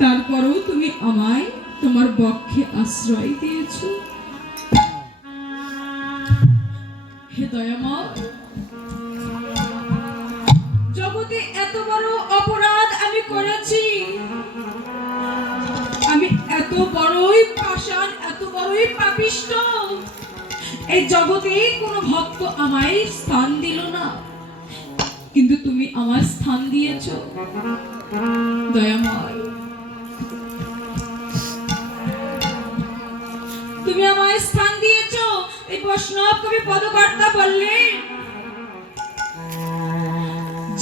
তারপরও তুমি আমায় তোমার বক্ষে আশ্রয় দিয়েছ। হে জগতে এত বড় অপরাধ আমি করেছি। আমি এত বড়ই পাষাণ, এত বড়ই পাপিষ্ট। এই জগতে কোনো ভক্ত আমায় স্থান দিল না। কিন্তু তুমি আমার স্থান দিয়েছ। দয়াময়। তুমি আমায় স্থান দিয়েছ। এই বৈষ্ণব কবি পদকর্তা বললেন,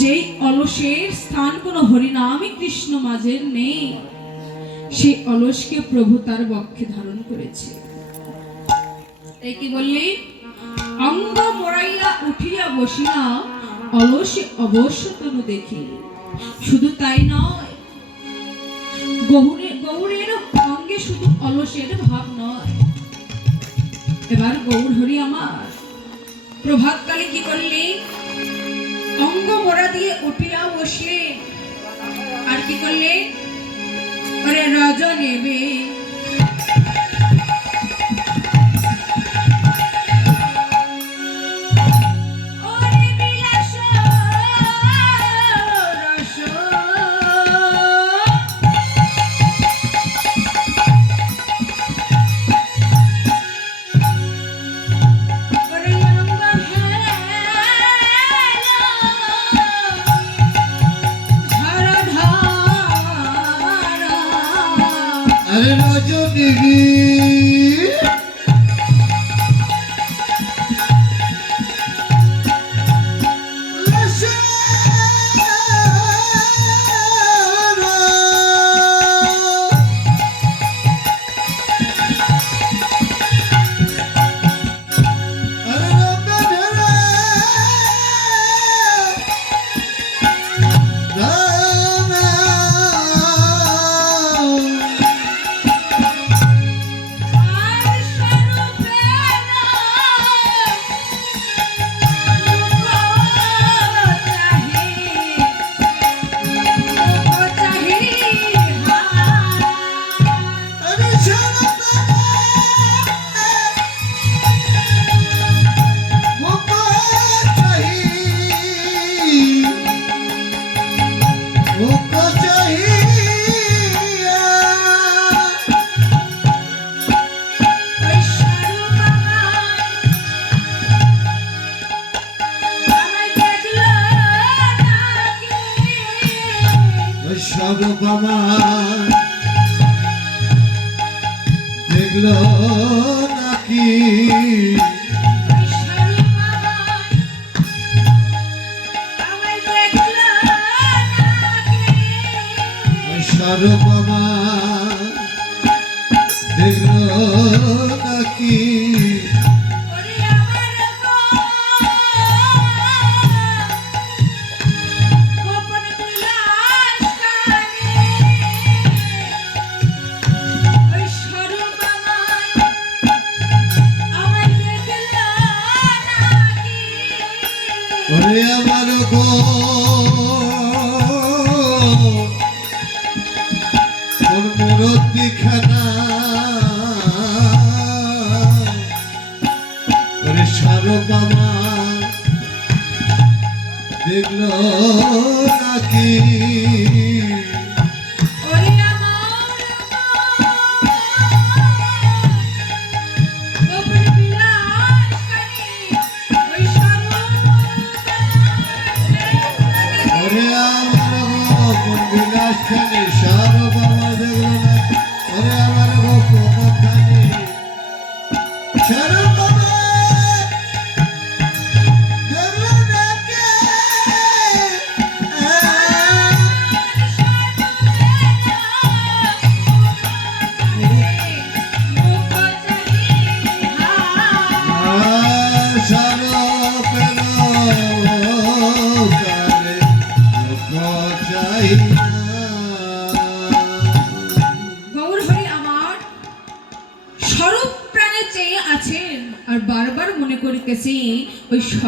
যেই অলসের স্থান কোনো হরিনামই কৃষ্ণ মাঝের নেই, সেই অলসকে প্রভু তার বক্ষে ধারণ করেছে। এই কি বললি? অঙ্গ মোড়াইয়া উঠিয়া বসিয়া অলসে অবশ্য তনু দেখি শুধু তাই নয় গৌরে গৌরের অঙ্গে শুধু অলসের ভাব নয়। এবার গৌর হরি আমার, প্রভাতকালে কি করলি? অঙ্গ মোড়া দিয়ে উঠিয়া বসলে। আর কি করলে? আরে রাজা নেবে।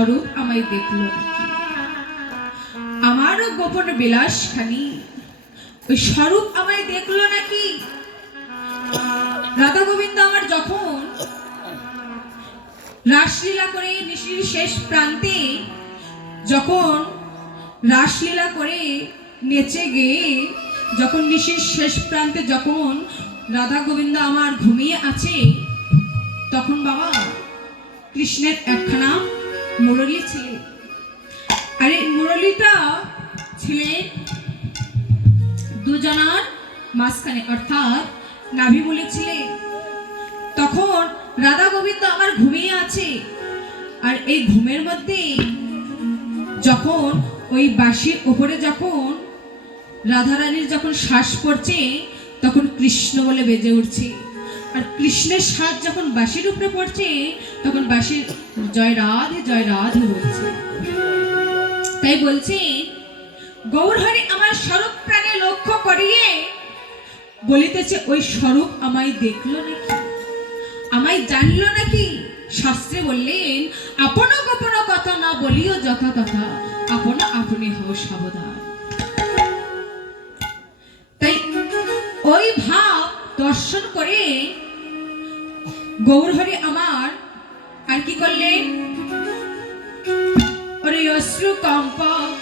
স্বরূপ আমায় দেখল আমারও গোপন বিলাস খানি ওই স্বরূপ আমায় দেখল নাকি রাধা গোবিন্দ আমার যখন রাসলীলা করে নিশির শেষ প্রান্তে যখন রাসলীলা করে নেচে গেয়ে যখন নিশির শেষ প্রান্তে যখন রাধা গোবিন্দ আমার ঘুমিয়ে আছে, তখন বাবা কৃষ্ণের একখানা মুরলী ছিলেন আর এই ছিলেন দুজনার মাঝখানে, অর্থাৎ নাভি বলেছিলেন তখন রাধা গোবিন্দ আমার ঘুমিয়ে আছে। আর এই ঘুমের মধ্যে যখন ওই বাঁশির ওপরে যখন রাধারানীর যখন শ্বাস পড়ছে, তখন কৃষ্ণ বলে বেজে উঠছে। আর কৃষ্ণের স্বাদ যখন বাসির উপরে পড়ছে, তখন বাঁশির জয় রাধে জয় রাধে বলছে। তাই বলছে গৌরহরি আমার স্বরূপ প্রাণে লক্ষ্য করিয়ে বলিতেছে, ওই স্বরূপ আমায় দেখল নাকি? আমায় জানলো নাকি? শাস্ত্রে বললেন, আপন গোপন কথা না বলিও যথা তথা, আপন আপনি হও সাবধান। তাই ওই ভাব দর্শন করে গৌরহরি আমার আর কি করলেন ওরে অশ্রু কম্পক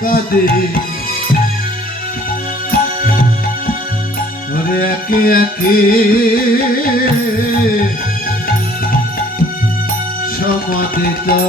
কাদে ওরে একে একে সমাধিতা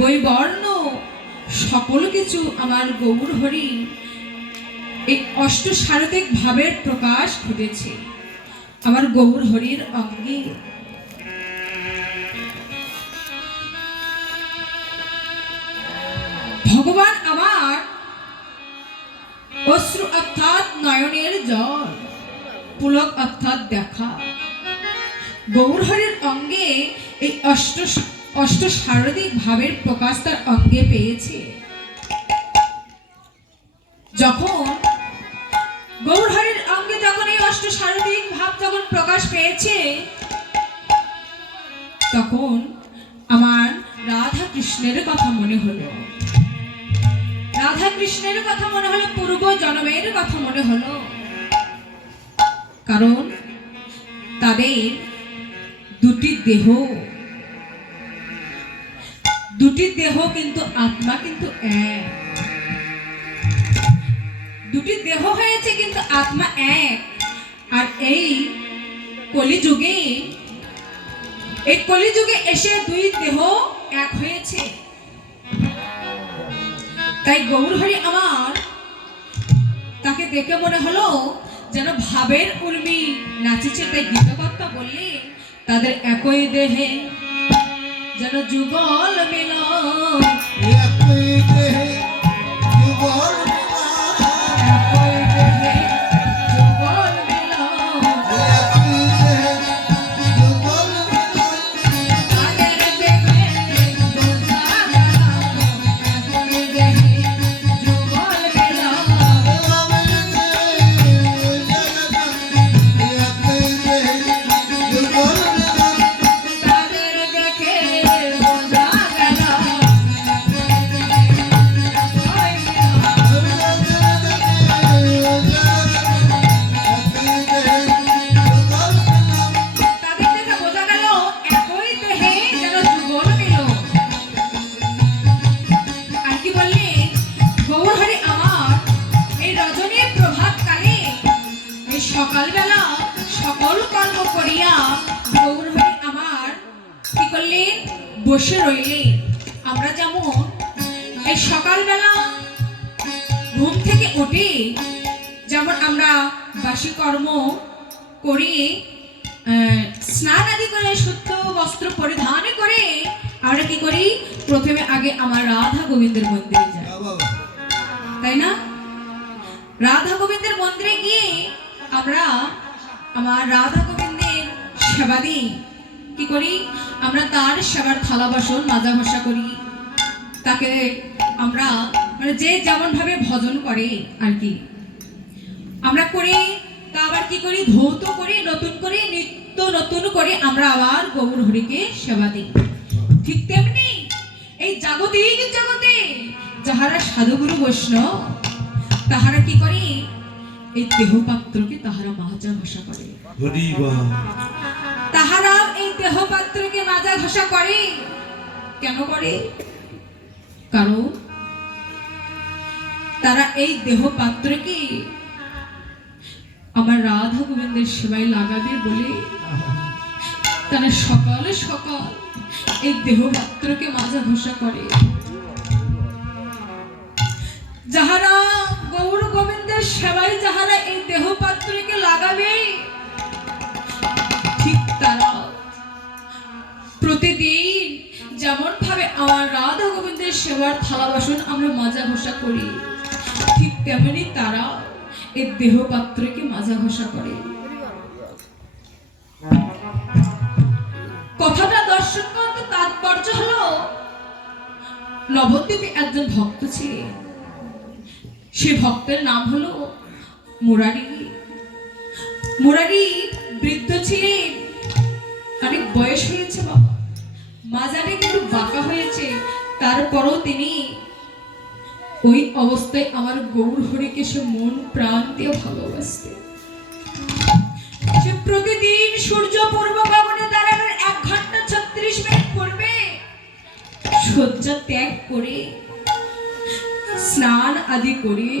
বৈবর্ণ সকল কিছু আমার গৌর হরি। এই অষ্ট শারদিক ভাবের প্রকাশ ঘটেছে আমার গৌর হরির অঙ্গে। ভগবান আমার অশ্রু অর্থাৎ নয়নের জল, পুলক অর্থাৎ দেখা। গৌরহরের অঙ্গে এই অষ্ট অষ্ট শারদিক ভাবের প্রকাশ তার অঙ্গে পেয়েছে। যখন গৌরহরের অঙ্গে যখন এই অষ্ট শারদিক ভাব যখন প্রকাশ পেয়েছে, তখন আমার রাধা কৃষ্ণের কথা মনে হলো। রাধা কৃষ্ণের কথা মনে হলো, পূর্ব জন্মের কথা মনে হলো। কারণ তাদের দুটি দেহ দুটি দেহ কিন্তু আত্মা কিন্তু এক। দুটি দেহ হয়েছে কিন্তু আত্মা এক। আর এই কলিযুগে এই কলিযুগে এসে দুই দেহ এক হয়েছে। তাই গৌরহরি আমার, তাকে দেখে মনে হলো যেন ভাবের উর্মি নাচেছে। তাই গীতকর্তা বললেন, তাদের একই দেহে যেন যুগল মিল সকালবেলা ঘুম থেকে উঠে যেমন আমরা বাসি কর্ম করি স্নান আদি করে শুদ্ধ বস্ত্র পরিধান করে আমরা কি করি? প্রথমে আগে আমার রাধা গোবিন্দের মন্দিরে যাই। তাই না? রাধা গোবিন্দের মন্দিরে গিয়ে আমরা আমার রাধা গোবিন্দের সেবা দিই। কি করি? আমরা তার সেবার থালা বাসন মাজা ঘষা করি। তাকে আমরা মানে যে যেমন ভাবে ভজন করে আর কি। আমরা করি তা আবার কি করি? ধৌত করি নতুন করে নিত্য নতুন করে আমরা আবার গৌর হরিকে সেবা দিই। ঠিক তেমনি এই জাগতিক জগতে যাহারা সাধুগুরু বৈষ্ণব তাহারা কি করে? এই দেহপাত্রকে তাহারা মাজা ঘষা করে। তাহারা এই দেহপাত্রকে মাজা ঘষা করে। কেন করে? কারণ তারা এই দেহপাত্রকে আমার রাধা গোবিন্দের সেবায় লাগাবে বলে তারা সকালে সকাল এই দেহপাত্রকে মাজা ঘষা করে। যাহারা গৌর গোবিন্দের সেবায় যাহারা এই দেহপাত্রকে লাগাবে, ঠিক তারা প্রতিদিন যেমন ভাবে আমার রাধা গোবিন্দের সেবার থালা বাসন আমরা মাজা ঘষা করি। ঠিক তেমনি তারা এই দেহপাত্রকে মাজা ঘষা করে। কথাটা দর্শক তাৎপর্য হলো, নবদ্বীপে একজন ভক্ত ছিলেন। সে ভক্তের নাম হলো মুরারি। মুরারি বৃদ্ধ ছিলেন, অনেক বয়স হয়েছে বাবা। মাজারে কিন্তু বাঁকা হয়েছে তারপরও তিনি ওই অবস্থায় আমার গৌর হরিকে সে মন প্রাণ দিয়ে ভালোবাসতে সে প্রতিদিন সূর্য পূর্ব গগনে দাঁড়ানোর এক ঘণ্টা ছত্রিশ শয্যা ত্যাগ করে, স্নান আদি করে,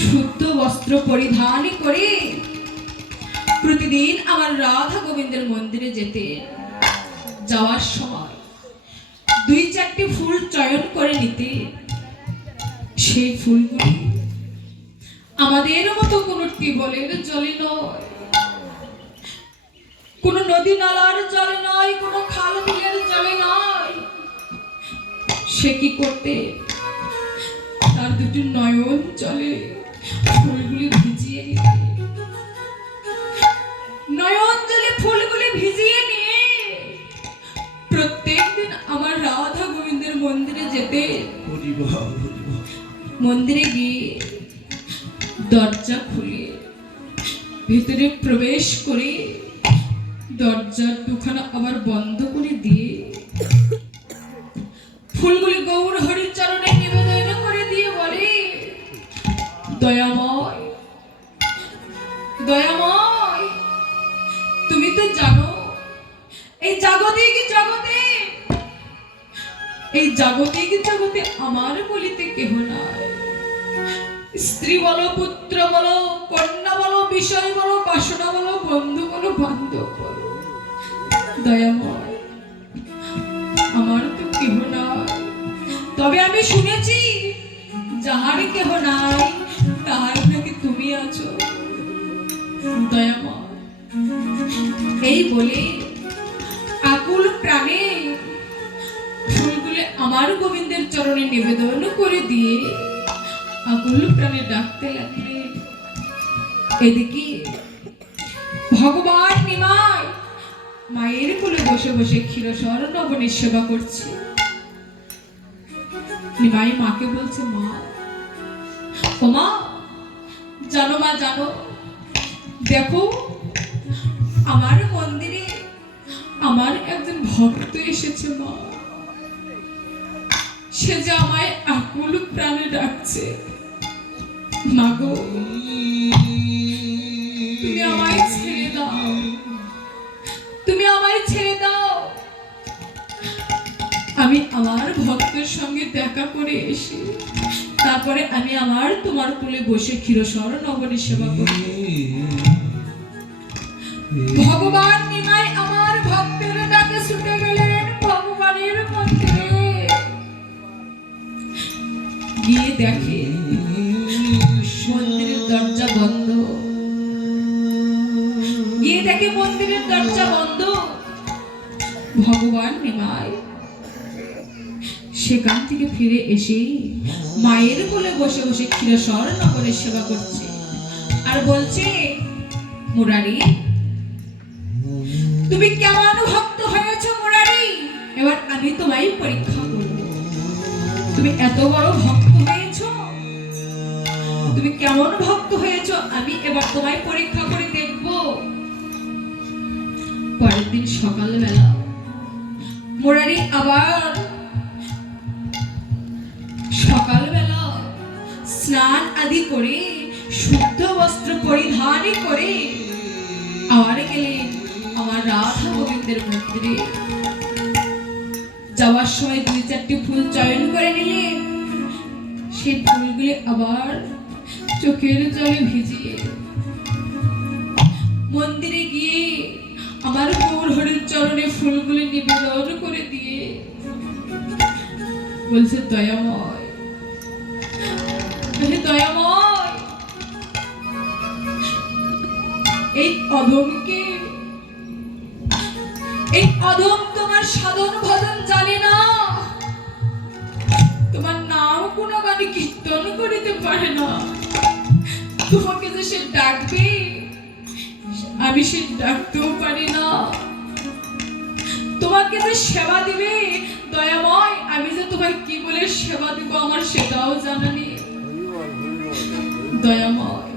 শুদ্ধ বস্ত্র পরিধান করে প্রতিদিন আমার রাধা গোবিন্দের মন্দিরে যেতে যাওয়ার সময় দুই চারটি ফুল চয়ন করে নিতে সেই ফুলগুলি আমাদের মতো কোনো টিবলের জলে নয়। কোনো নদী নালার জলে নয়, কোনো খাল বিলের জলে নয়। সে কি করতে? তার দুটি নয়ন জলে ফুলগুলি ভিজিয়ে নিতে। নয়ন জলে ফুলগুলি ভিজিয়ে নিয়ে মন্দিরে যেতে মন্দিরে গিয়ে দরজা খুলে ভেতরে প্রবেশ করে দরজার দুখানা আবার বন্ধ করে দিয়ে ফুলগুলি গৌর হরির চরণে নিবেদন করে দিয়ে বলে দয়াময় দয়াময় তুমি তো জানো এই জাগতিক জগতে এই জাগতিক জগতে আমার বলিতে কেহ নাই। স্ত্রী বলো, পুত্র বলো, কন্যা বলো, বিষয় বলো, বাসনা বলো, বন্ধু বলো, বান্ধব বলো। আমার তো কেহ নাই। তবে আমি শুনেছি, যাহার কেহ নাই, তাহার নাকি তুমি আছো। দয়াময়, এই বলে চরণে নিবেদন করে দিয়ে আকুল প্রাণে ডাকতে লাগলেন এদিকে ভগবান নিমাই মায়ের কোলে বসে বসে ক্ষীরসর নবনের সেবা করছে। নিমাই মাকে বলছে, মা, ও মা, জানো মা, জানো, দেখো, আমার মন্দিরে আমার একজন ভক্ত এসেছে মা। সে যে আমায় আকুল প্রাণে ডাকছে। মাগো তুমি আমায় ছেড়ে দাও। তুমি আমায় ছেড়ে দাও। আমি আমার ভক্তের সঙ্গে দেখা করে এসে তারপরে আমি আমার তোমার কোলে বসে ক্ষীরসর নগরী সেবা করব ভগবান গিয়ে দেখে মন্দিরের দরজা বন্ধ। গিয়ে দেখে মন্দিরের দরজা বন্ধ। ভগবান নিমাই সেখান থেকে ফিরে এসে মায়ের কোলে বসে বসে ক্ষীরসর নগরের সেবা করছে। আর বলছে, মুরারি, তুমি কেমন ভক্ত হয়েছো মুরারি? এবার আমি তোমায় পরীক্ষা করব। তুমি এত বড় ভক্ত তুমি কেমন ভক্ত হয়েছো? আমি এবার তোমায় পরীক্ষা করে দেখব। পরের দিন সকালবেলা মুরারি আবার সকালবেলা স্নান আদি করে, শুদ্ধ বস্ত্র পরিধান করে আবার গেলেন আমার রাধা গোবিন্দের মন্দিরে। যাওয়ার সময় দুই চারটি ফুল চয়ন করে নিলেন সেই ফুলগুলি আবার চোখের জলে ভিজিয়ে। মন্দিরে গিয়ে আমার গৌর হরির চরণে ফুলগুলি নিবেদন করে দিয়ে বলছে, দয়াময় দয়াময়, এই অধমকে, এই তোমার সাধন ভজন জানে না। তোমার নাম কোনো গানে কীর্তন করিতে পারে না। তোমাকে যে সে ডাকবে, আমি সে ডাকতেও পারি না। তোমাকে যে সেবা দিবে, দয়াময়, আমি যে তোমায় কি বলে সেবা দিব আমার সেটাও জানা নেই। দয়াময়।